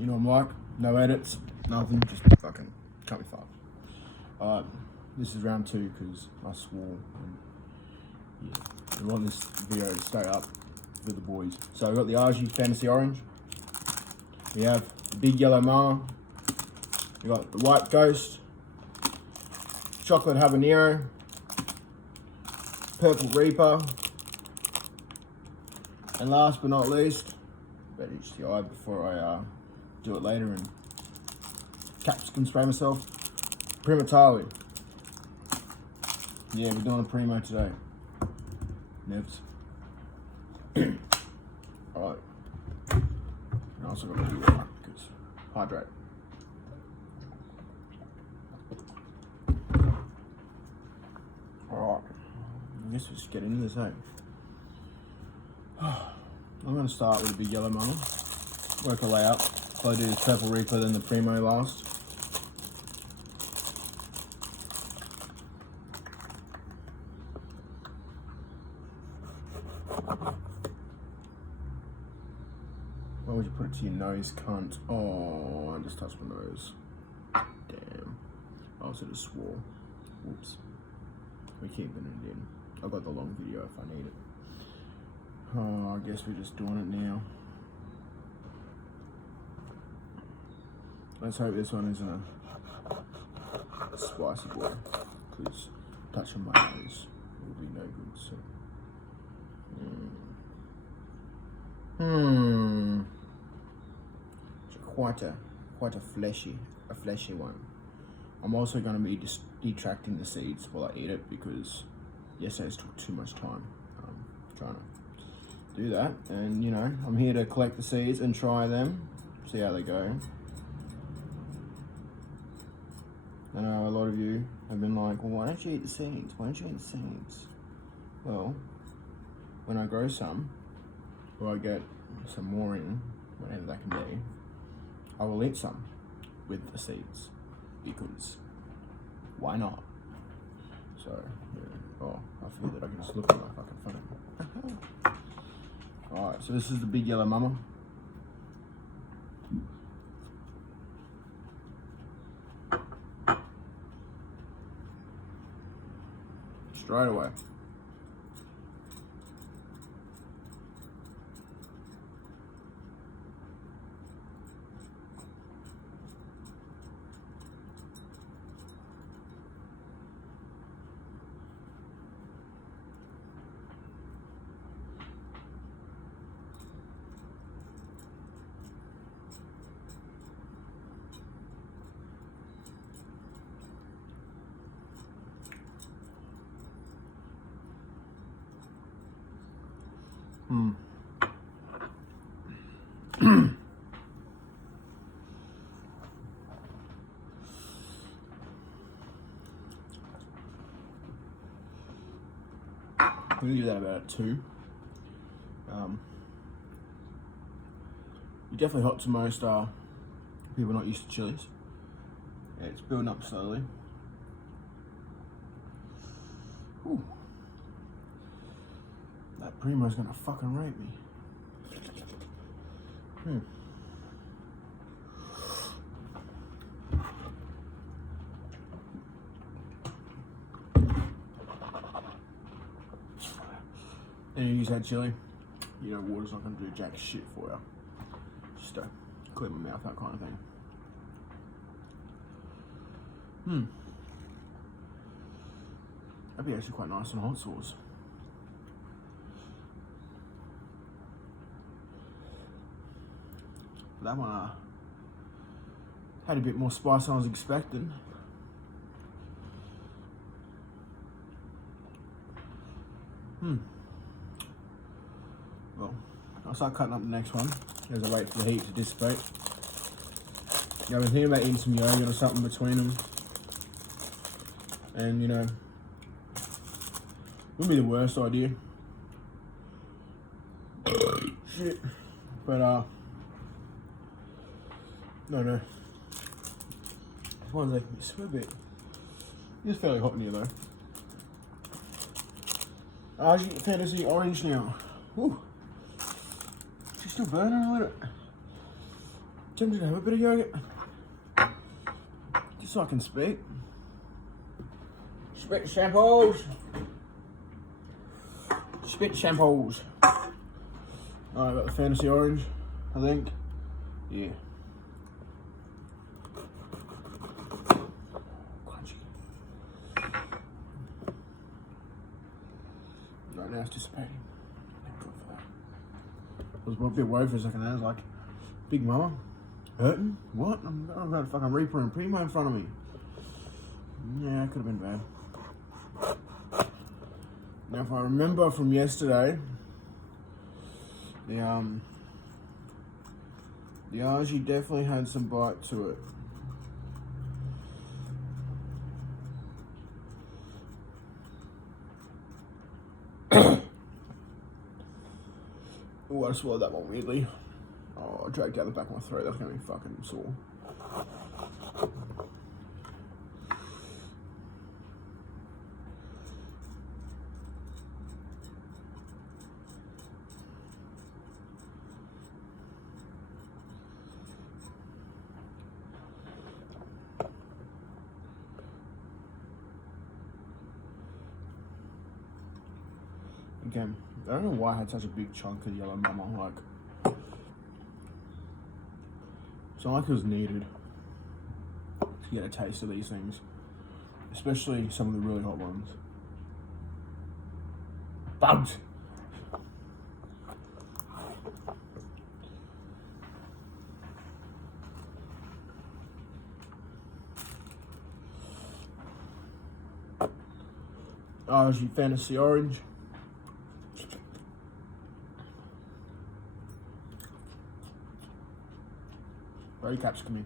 You know what I'm like, no edits, nothing, just fucking can't be fucked. Alright, this is round 2 because I swore. And yeah, I want this video to stay up with the boys. So we've got the RG Fantasy Orange. We have the Big Yellow Mama. We got the White Ghost. Chocolate Habanero. Purple Reaper. And last but not least, better itch the eye before I do it later and capsicum spray myself. Primatali. Yeah, we're doing a primo today. Nerves. Alright. And also got to do water because hydrate. Alright. I guess we'll just get into this, eh? I'm going to start with the Big Yellow Mama. Work our way up. So I do this Purple Reaper, then the Primo last. Why would you put it to your nose, cunt? Oh, I just touched my nose. Damn. I also just swore. Whoops. We're keeping it in. I've got the long video if I need it. Oh, I guess we're just doing it now. Let's hope this one isn't a spicy boy, because touching my nose will be no good. So, It's quite a fleshy one. I'm also going to be just detracting the seeds while I eat it because yesterday's took too much time trying to do that, and you know, I'm here to collect the seeds and try them, see how they go. I know a lot of you have been like, well, why don't you eat the seeds? Why don't you eat the seeds? Well, when I grow some, or I get some more in, whatever that can be, I will eat some with the seeds, because why not? So, yeah. Oh, I feel that I can just look at my fucking phone. Alright, so this is the Big Yellow Mama. Straight away. I'm gonna give that about a 2. You're definitely hot to most people not used to chilies. Yeah, it's building up slowly. Ooh. That Primo's gonna fucking rape me. And you use that chili, you know, water's not gonna do jack shit for you. Just to clear my mouth, that kind of thing. That'd be actually quite nice in hot sauce. That one had a bit more spice than I was expecting. Well, I'll start cutting up the next one as I wait for the heat to dissipate. Yeah, I've been thinking about eating some yogurt or something between them. And, you know, wouldn't be the worst idea. Shit. But, no. This one's like a small bit. It's fairly hot in here though. RG Fantasy Orange now. Whew. She's still burning a little. tempted to have a bit of yogurt. Just so I can speak. Spit shampoos. Spit shampoos. Oh, I got the fantasy orange, I think. Yeah. Crunchy. Right now it's dissipating. Thank God for that. I was a bit worried for a second. I was like, Big Mama, hurting? What? I've got a fucking Reaper and Primo in front of me. Yeah, it could have been bad. Now, if I remember from yesterday, the Argy definitely had some bite to it. Oh, I swallowed that one weirdly. Oh, I dragged out the back of my throat. That's gonna be fucking sore. Again, I don't know why I had such a big chunk of yellow mama. Like, it's not like it was needed to get a taste of these things, especially some of the really hot ones. Bugs. Argy Fantasy Orange. Very capsicum.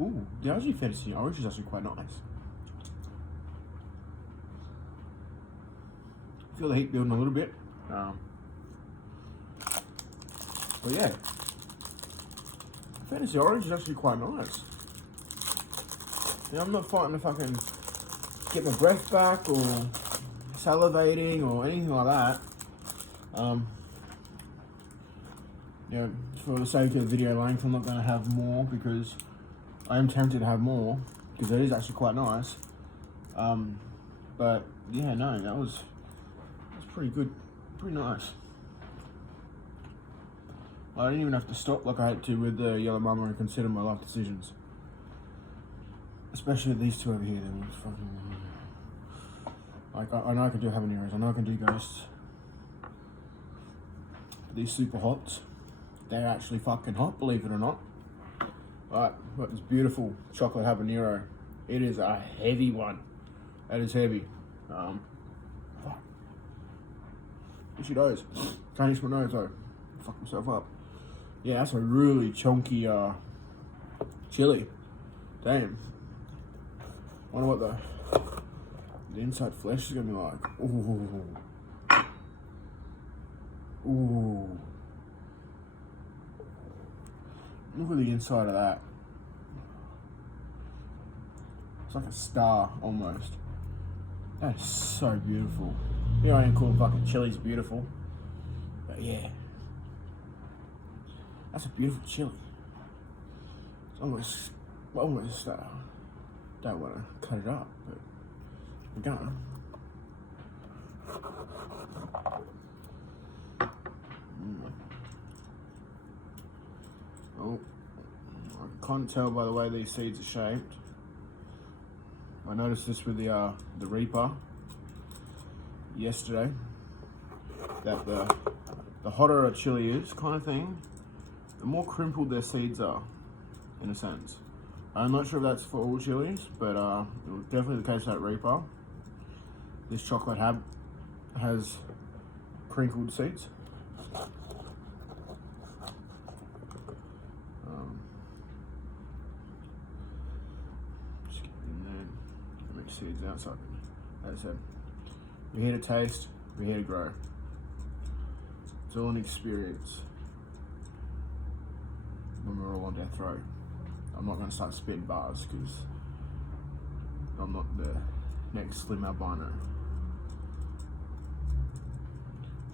Ooh, the Argy Fantasy Orange is actually quite nice. Feel the heat building a little bit. But yeah, Fantasy Orange is actually quite nice. Yeah, I'm not fighting to fucking get my breath back or salivating or anything like that. You know, for the sake of video length, I'm not going to have more because I am tempted to have more because it is actually quite nice. But yeah, no, that was pretty good, pretty nice. I didn't even have to stop like I had to with the Yellow Mama and consider my life decisions. Especially these two over here, they were fucking... Like, I know I can do habaneros, I know I can do ghosts. These super hots, they're actually fucking hot, believe it or not. Right, got this beautiful chocolate habanero. It is a heavy one. That is heavy. Itchy nose. Can't use my nose though. Fuck myself up. Yeah, that's a really chunky chili. Damn. Wonder what the inside flesh is gonna be like. Ooh. Ooh. Look at the inside of that. It's like a star almost. That is so beautiful. You know, I ain't calling fucking chilies beautiful. But yeah. That's a beautiful chili. It's almost don't want to cut it up, but I'm gonna. Oh, I can't tell by the way these seeds are shaped. I noticed this with the Reaper yesterday, that the hotter a chili is, kind of thing, the more crimpled their seeds are, in a sense. I'm not sure if that's for all chilies, but it was definitely the case with that Reaper. This chocolate has crinkled seeds. Just get in there, make seeds outside. As I said, We're here to taste, we're here to grow. It's all an experience when we're all on death row. I'm not going to start spitting bars because I'm not the next Slim albino.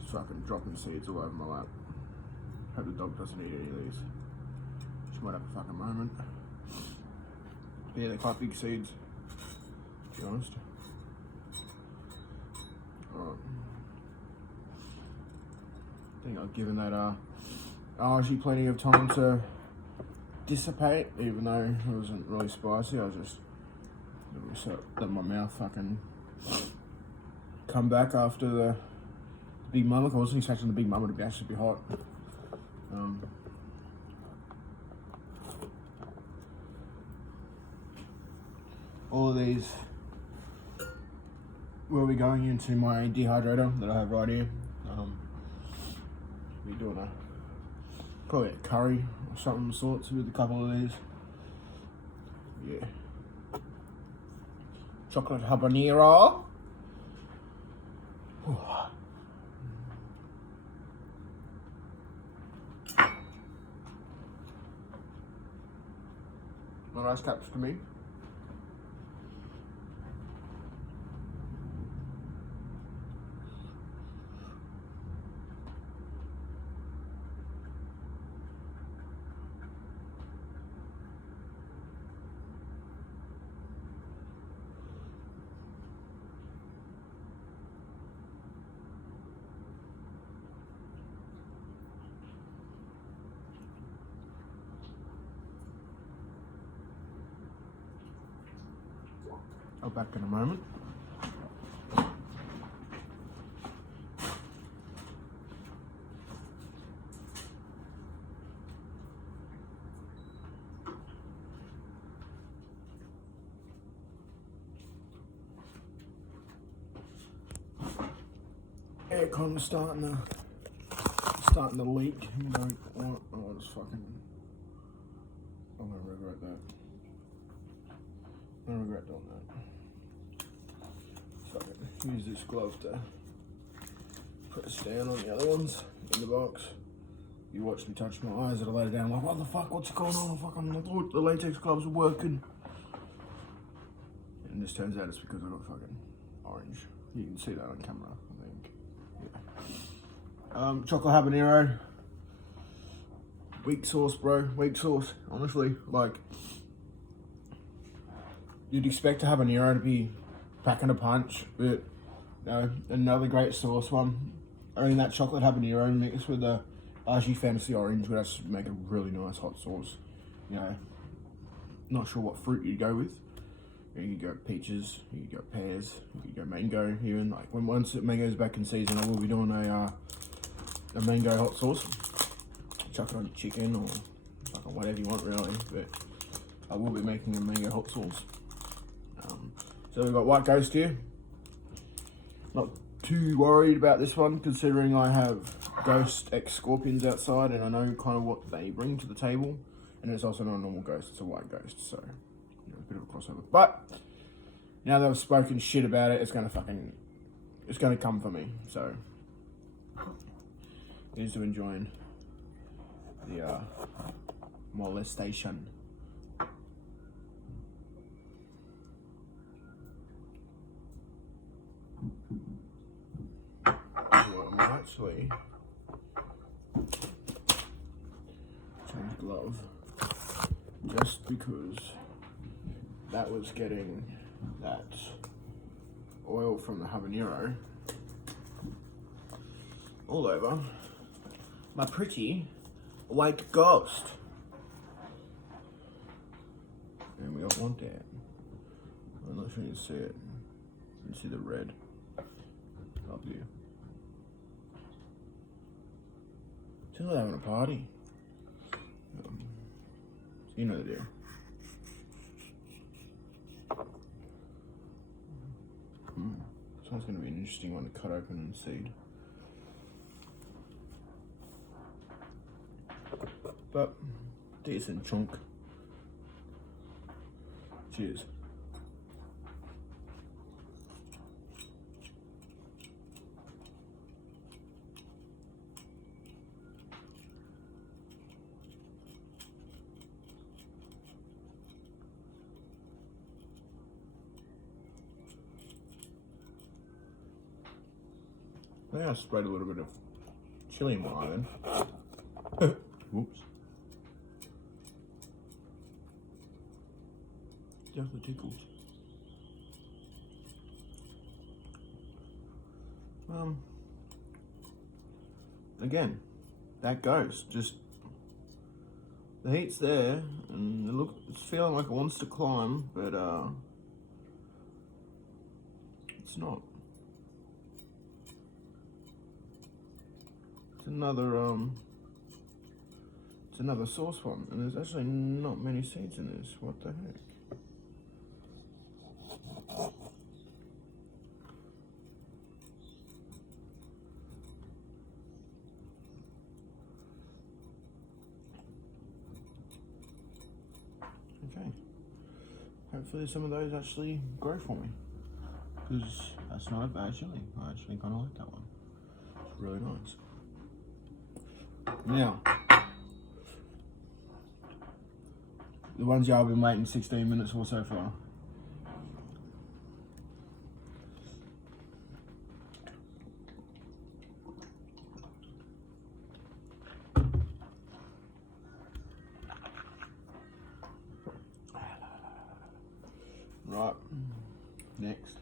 Just fucking dropping seeds all over my lap. Hope the dog doesn't eat any of these. Just might have a fucking moment. Yeah, they're quite big seeds, to be honest. Alright. I think I've given that algae plenty of time to dissipate, even though it wasn't really spicy. I was just let my mouth fucking come back after the big mama. I wasn't expecting the big mama to actually be hot. All of these will be going into my dehydrator that I have right here. Be doing probably a curry or something of sorts with a couple of these. Yeah. Chocolate habanero. My rice caps to me. I'll back in a moment. Aircon's starting to leak. You don't want. Oh, it's fucking. I'm gonna regret that. I regret doing that. Fuck it. Use this glove to press down on the other ones in the box. You watch me touch my eyes at a later down, like, what the fuck, what's going on? I thought the latex gloves were working. And this turns out it's because I got fucking orange. You can see that on camera, I think. Yeah. Chocolate habanero. Weak sauce, bro. Weak sauce. Honestly, like, you'd expect a habanero to be packing a punch, but no, another great sauce one. I mean, that chocolate habanero mixed with the RG Fantasy Orange would actually make a really nice hot sauce. You know, not sure what fruit you'd go with. You could go peaches, you could go pears, you could go mango even. Like, once mango's back in season, I will be doing a mango hot sauce. Chuck it on chicken or fucking whatever you want really, but I will be making a mango hot sauce. So we've got White Ghost here. Not too worried about this one, considering I have Ghost X Scorpions outside and I know kind of what they bring to the table. And it's also not a normal Ghost, it's a White Ghost, so you know, a bit of a crossover. But now that I've spoken shit about it, it's gonna come for me. So here's to enjoying the molestation. Actually change glove just because that was getting that oil from the habanero all over my pretty white ghost. And we got one down. I'm not sure you can see it. You can see the red up here. Seems like having a party. You know the deal. This one's going to be an interesting one to cut open and seed. But, decent chunk. Cheers. think I sprayed a little bit of chili in my eye then. Whoops. Definitely tickled. Again, that goes. Just the heat's there, and it's feeling like it wants to climb, but it's not. It's another sauce one, and there's actually not many seeds in this. What the heck? Okay. Hopefully some of those actually grow for me, because that's not a bad chili. I actually kind of like that one. It's really nice. Now, the ones y'all been waiting 16 minutes for so far. Right, next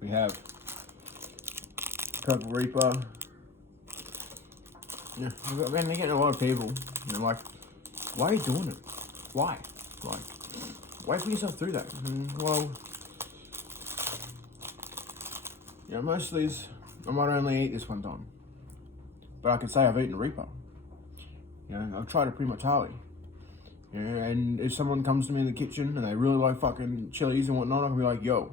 we have Purple Reaper. Yeah, I've been getting a lot of people, and they're like, why are you doing it? Why? Like, why put yourself through that? And, well, you know, most of these, I might only eat this one time. But I can say I've eaten a Reaper. You know, I've tried it pretty much hardly. You know, and if someone comes to me in the kitchen and they really like fucking chilies and whatnot, I can be like, yo,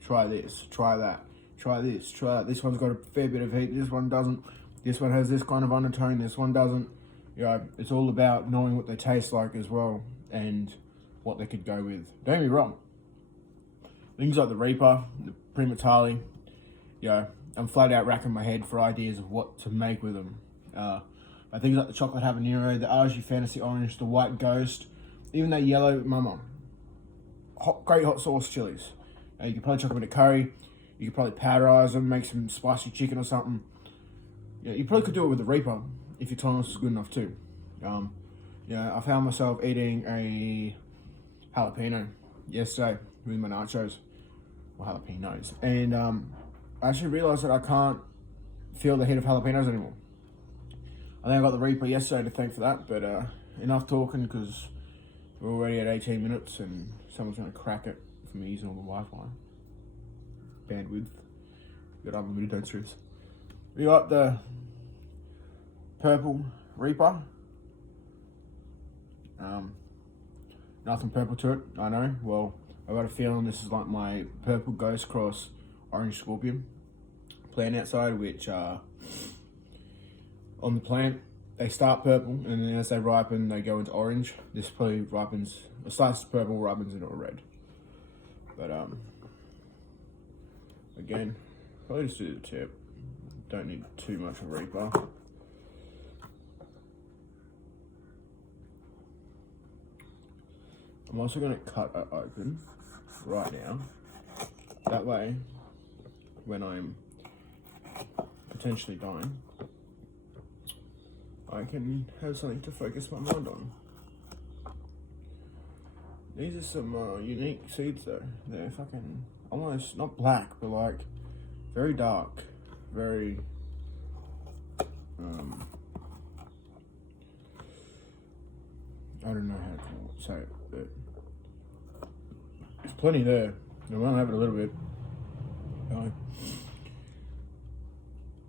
try this, try that, try this, try that. This one's got a fair bit of heat, this one doesn't. This one has this kind of undertone, this one doesn't. You know, it's all about knowing what they taste like as well and what they could go with. Don't get me wrong. Things like the Reaper, the Primatali, you know, I'm flat out racking my head for ideas of what to make with them. But things like the chocolate habanero, the Argy fantasy orange, the white ghost, even that yellow mama. Great hot sauce chilies. You could probably chuck them in a curry. You could probably powderize them, make some spicy chicken or something. Yeah, you probably could do it with the Reaper if your tolerance is good enough too. Yeah, I found myself eating a jalapeno yesterday with my nachos, or jalapenos, and I actually realised that I can't feel the heat of jalapenos anymore. I think I got the Reaper yesterday to thank for that, but enough talking because we're already at 18 minutes and someone's going to crack it for me using all the Wi-Fi bandwidth. Got unlimited, don't stress. We got the Purple Reaper. Nothing purple to it, I know. Well, I got a feeling this is like my Purple Ghost cross Orange Scorpion plant outside, which on the plant they start purple and then as they ripen they go into orange. This probably ripens, it starts purple, ripens into a red. But again, probably just do the tip. Don't need too much of Reaper. I'm also going to cut it open right now. That way, when I'm potentially dying, I can have something to focus my mind on. These are some unique seeds though. They're fucking almost, not black, but like very dark. Very I don't know how to say it, but there's plenty there. I'm gonna have it a little bit.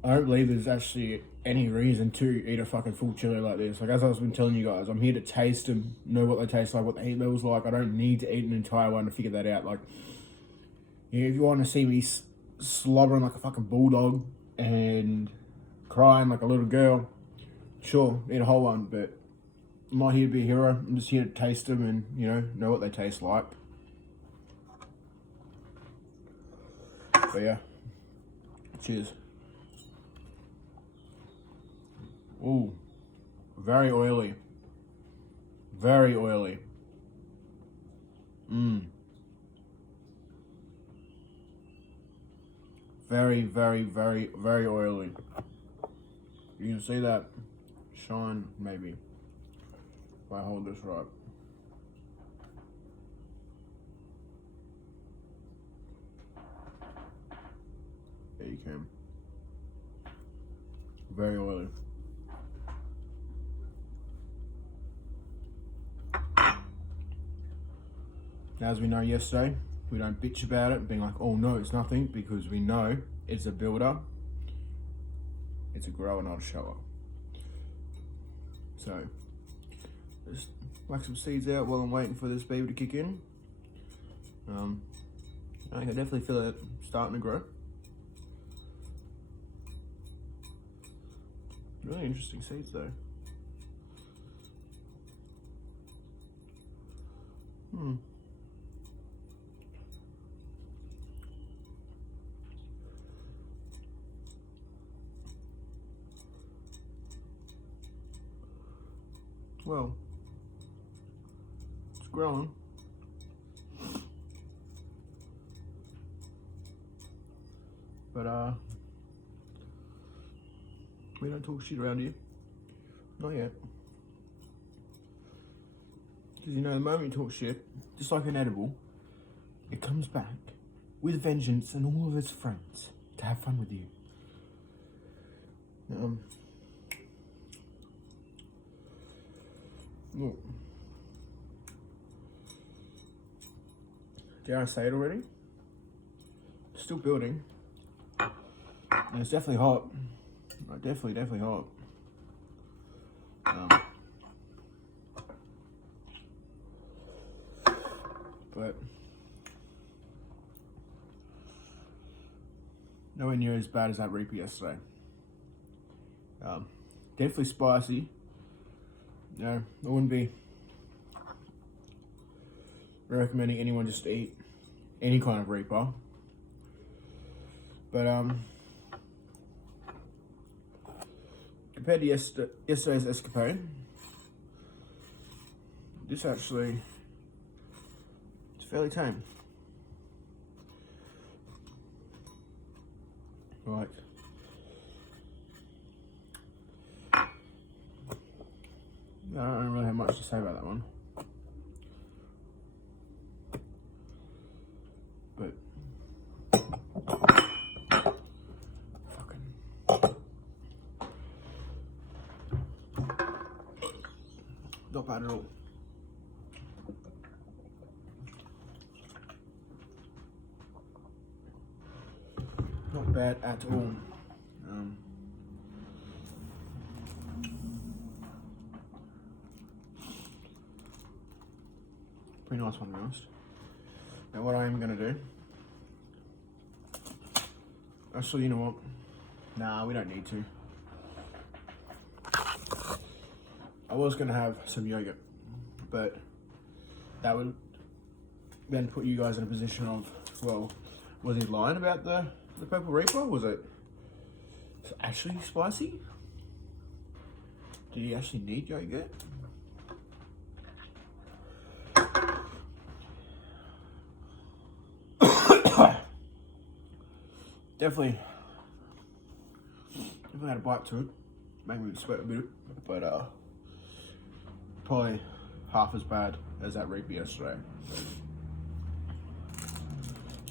I don't believe there's actually any reason to eat a fucking full chili like this. Like as I've been telling you guys, I'm here to taste them, know what they taste like, what the heat level's like. I don't need to eat an entire one to figure that out. Like, you know, if you want to see me slobbering like a fucking bulldog and crying like a little girl, sure, eat a whole one, but I'm not here to be a hero. I'm just here to taste them and, you know what they taste like. But yeah, cheers. Ooh, very oily. Very oily. Very, very, very, very oily. You can see that shine, maybe, if I hold this right. There you can. Very oily. As we know yesterday, we don't bitch about it, being like, oh no, it's nothing, because we know it's a builder, it's a grower, not a shower. So, just whack some seeds out while I'm waiting for this baby to kick in. I can definitely feel it starting to grow. Really interesting seeds though. Well, it's growing. But we don't talk shit around here. Not yet. Because you know, the moment you talk shit, just like an edible, it comes back with vengeance and all of its friends to have fun with you. Look. Dare I say it already? Still building. And it's definitely hot. Definitely hot. But nowhere near as bad as that Reaper yesterday. Definitely spicy. You know, I wouldn't be recommending anyone just eat any kind of Reaper. But compared to yesterday's escapade, this actually is fairly tame. Right. I don't really have much to say about that one. But fucking not bad at all. Not bad at all. Pretty nice one, to be honest. Now what I am gonna do, actually, you know what? Nah, we don't need to. I was gonna have some yogurt, but that would then put you guys in a position of, well, was he lying about the Purple Reaper? Was it actually spicy? Did he actually need yogurt? Definitely had a bite to it. Made me sweat a bit, but probably half as bad as that Reaper yesterday.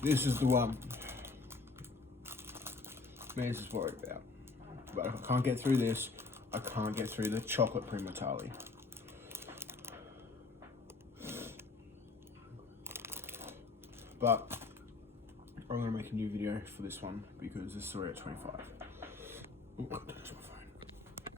This is the one Mans is worried about. But if I can't get through this, I can't get through the chocolate prima tali. But I'm gonna make a new video for this one because this is already at 25. Oh,